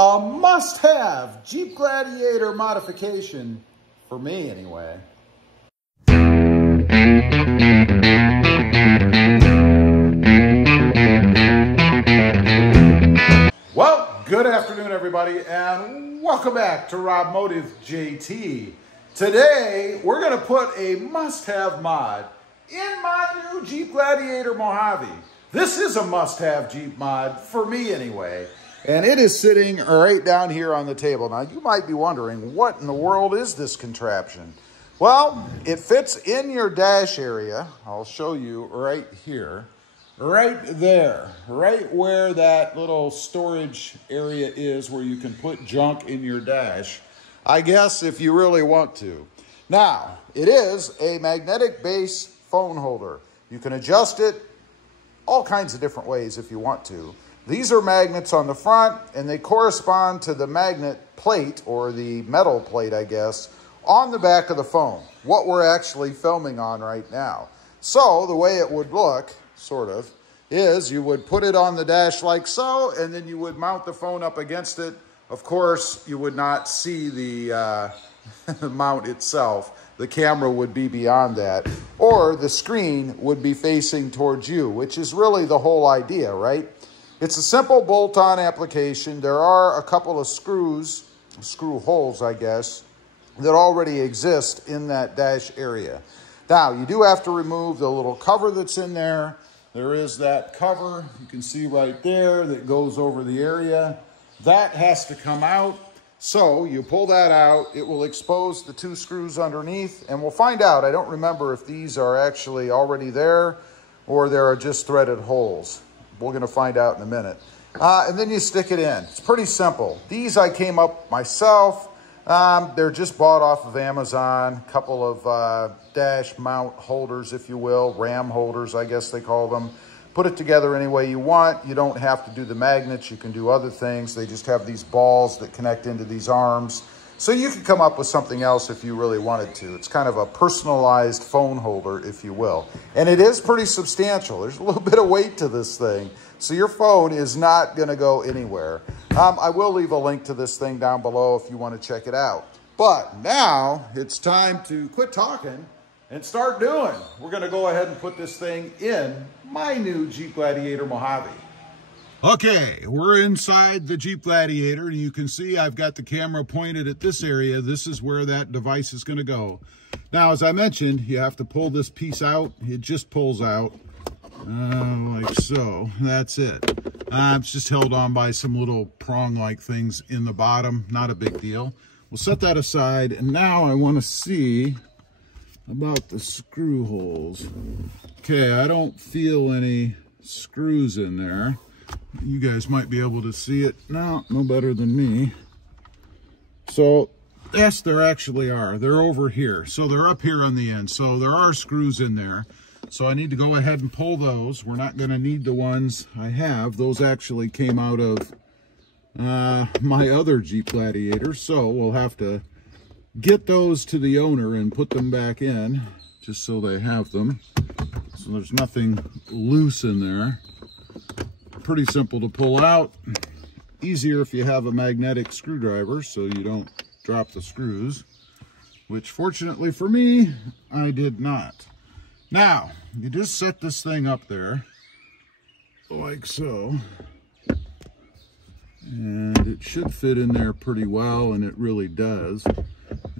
A must-have Jeep Gladiator modification, for me anyway. Well, good afternoon everybody, and welcome back to Rob Motive JT. Today, we're gonna put a must-have mod in my new Jeep Gladiator Mojave. This is a must-have Jeep mod, for me anyway. And it is sitting right down here on the table. Now, you might be wondering, what in the world is this contraption? Well, it fits in your dash area. I'll show you right here, right there, right where that little storage area is where you can put junk in your dash, I guess, if you really want to. Now, it is a magnetic base phone holder. You can adjust it all kinds of different ways if you want to. These are magnets on the front, and they correspond to the magnet plate, or the metal plate, I guess, on the back of the phone, what we're actually filming on right now. So the way it would look, sort of, is you would put it on the dash like so, and then you would mount the phone up against it. Of course, you would not see the mount itself. The camera would be beyond that, or the screen would be facing towards you, which is really the whole idea, right? It's a simple bolt-on application. There are a couple of screw holes, I guess, that already exist in that dash area. Now, you do have to remove the little cover that's in there. There is that cover, you can see right there, that goes over the area. That has to come out. So you pull that out, it will expose the two screws underneath, and we'll find out. I don't remember if these are actually already there or there are just threaded holes. We're going to find out in a minute. And then you stick it in. It's pretty simple. These I came up myself. They're just bought off of Amazon. A couple of dash mount holders, if you will. Ram holders, I guess they call them. Put it together any way you want. You don't have to do the magnets. You can do other things. They just have these balls that connect into these arms. So you can come up with something else if you really wanted to. It's kind of a personalized phone holder, if you will. And it is pretty substantial. There's a little bit of weight to this thing. So your phone is not going to go anywhere. I will leave a link to this thing down below if you want to check it out. But now it's time to quit talking and start doing. We're going to go ahead and put this thing in my new Jeep Gladiator Mojave. Okay, we're inside the Jeep Gladiator, and you can see I've got the camera pointed at this area. This is where that device is going to go. Now, as I mentioned, you have to pull this piece out. It just pulls out like so. That's it. It's just held on by some little prong-like things in the bottom. Not a big deal. We'll set that aside, and now I want to see about the screw holes. Okay, I don't feel any screws in there. You guys might be able to see it. No better than me. So, yes, there actually are. They're over here. So they're up here on the end. So there are screws in there. So I need to go ahead and pull those. We're not going to need the ones I have. Those actually came out of my other Jeep Gladiator. So we'll have to get those to the owner and put them back in, just so they have them. So there's nothing loose in there. Pretty simple to pull out. Easier if you have a magnetic screwdriver so you don't drop the screws, which fortunately for me, I did not. Now, you just set this thing up there like so, and it should fit in there pretty well, and it really does,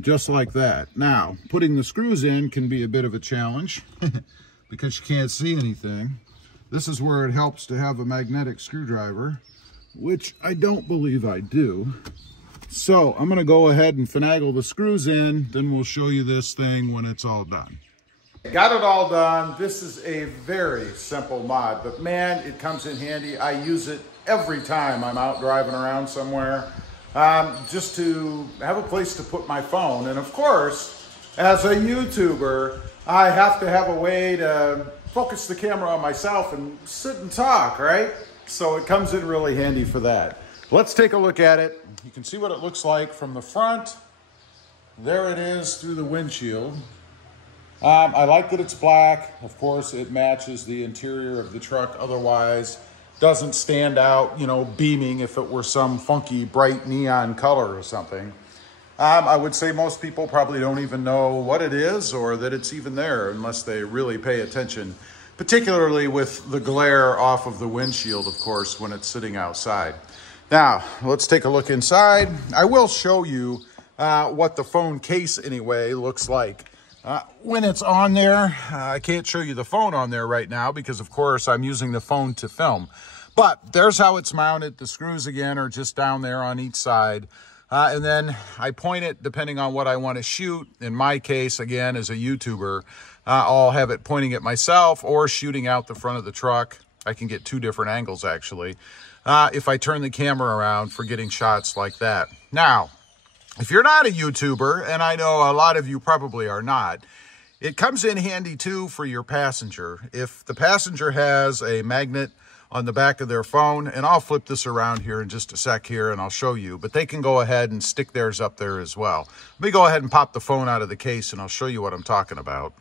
just like that. Now, putting the screws in can be a bit of a challenge because you can't see anything. This is where it helps to have a magnetic screwdriver, which I don't believe I do. So I'm going to go ahead and finagle the screws in, then we'll show you this thing when it's all done. Got it all done. This is a very simple mod, but man, it comes in handy. I use it every time I'm out driving around somewhere, just to have a place to put my phone. And of course, as a YouTuber, I have to have a way to focus the camera on myself and sit and talk, right? So it comes in really handy for that. Let's take a look at it. You can see what it looks like from the front. There it is through the windshield. I like that it's black. Of course, it matches the interior of the truck. Otherwise, doesn't stand out, you know, beaming if it were some funky bright neon color or something. I would say most people probably don't even know what it is or that it's even there unless they really pay attention, particularly with the glare off of the windshield, of course, when it's sitting outside. Now, let's take a look inside. I will show you what the phone case anyway looks like. When it's on there, I can't show you the phone on there right now because, of course, I'm using the phone to film. But there's how it's mounted. The screws, again, are just down there on each side. And then I point it depending on what I want to shoot. In my case, again, as a YouTuber, I'll have it pointing at myself or shooting out the front of the truck. I can get two different angles, actually, if I turn the camera around for getting shots like that. Now, if you're not a YouTuber, and I know a lot of you probably are not, it comes in handy, too, for your passenger. If the passenger has a magnet on the back of their phone, and I'll flip this around here in just a sec here and I'll show you, but they can go ahead and stick theirs up there as well. Let me go ahead and pop the phone out of the case and I'll show you what I'm talking about.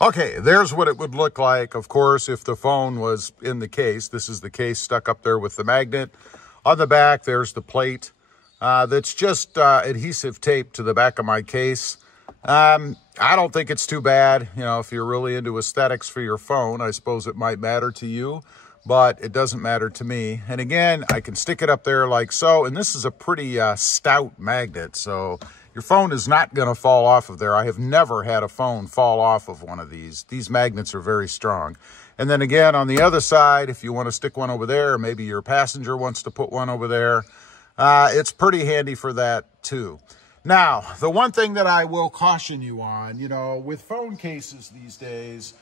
Okay, there's what it would look like, of course, if the phone was in the case. This is the case stuck up there with the magnet. On the back, there's the plate that's just adhesive tape to the back of my case. I don't think it's too bad. You know, if you're really into aesthetics for your phone, I suppose it might matter to you, but it doesn't matter to me. And again, I can stick it up there like so, and this is a pretty stout magnet, so your phone is not going to fall off of there. I have never had a phone fall off of one of these. These magnets are very strong. And then again, on the other side, if you want to stick one over there, or maybe your passenger wants to put one over there, it's pretty handy for that too. Now, the one thing that I will caution you on, you know, with phone cases these days,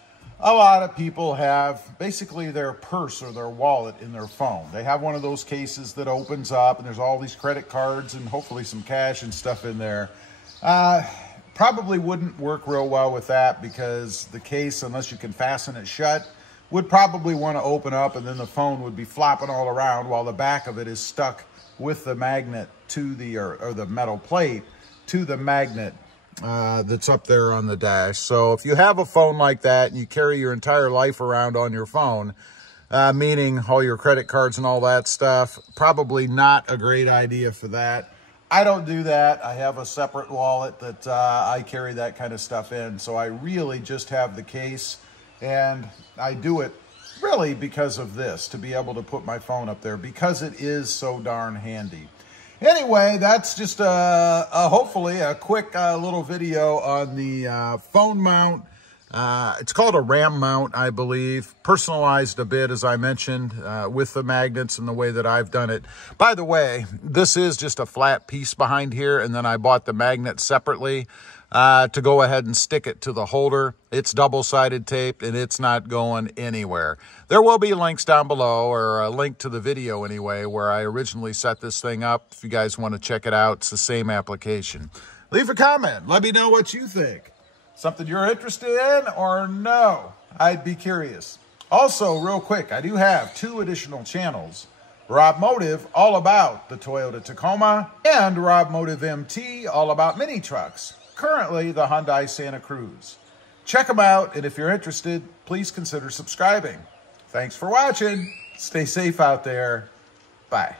a lot of people have basically their purse or their wallet in their phone. They have one of those cases that opens up and there's all these credit cards and hopefully some cash and stuff in there. Probably wouldn't work real well with that because the case, unless you can fasten it shut, would probably want to open up and then the phone would be flopping all around while the back of it is stuck with the magnet to the, or the metal plate to the magnet that's up there on the dash. So if you have a phone like that and you carry your entire life around on your phone, meaning all your credit cards and all that stuff, probably not a great idea for that. I don't do that. I have a separate wallet that I carry that kind of stuff in. So I really just have the case, and I do it really because of this, to be able to put my phone up there because it is so darn handy. Anyway, that's just hopefully a quick little video on the phone mount. It's called a RAM mount, I believe. Personalized a bit, as I mentioned, with the magnets and the way that I've done it. By the way, this is just a flat piece behind here, and then I bought the magnet separately to go ahead and stick it to the holder. It's double-sided taped, and it's not going anywhere. There will be links down below, or a link to the video anyway, where I originally set this thing up. If you guys want to check it out, it's the same application. Leave a comment. Let me know what you think. Something you're interested in or no? I'd be curious. Also, real quick, I do have 2 additional channels. Rob Motive, all about the Toyota Tacoma, and Rob Motive MT, all about mini trucks. Currently, the Hyundai Santa Cruz. Check them out, and if you're interested, please consider subscribing. Thanks for watching. Stay safe out there. Bye.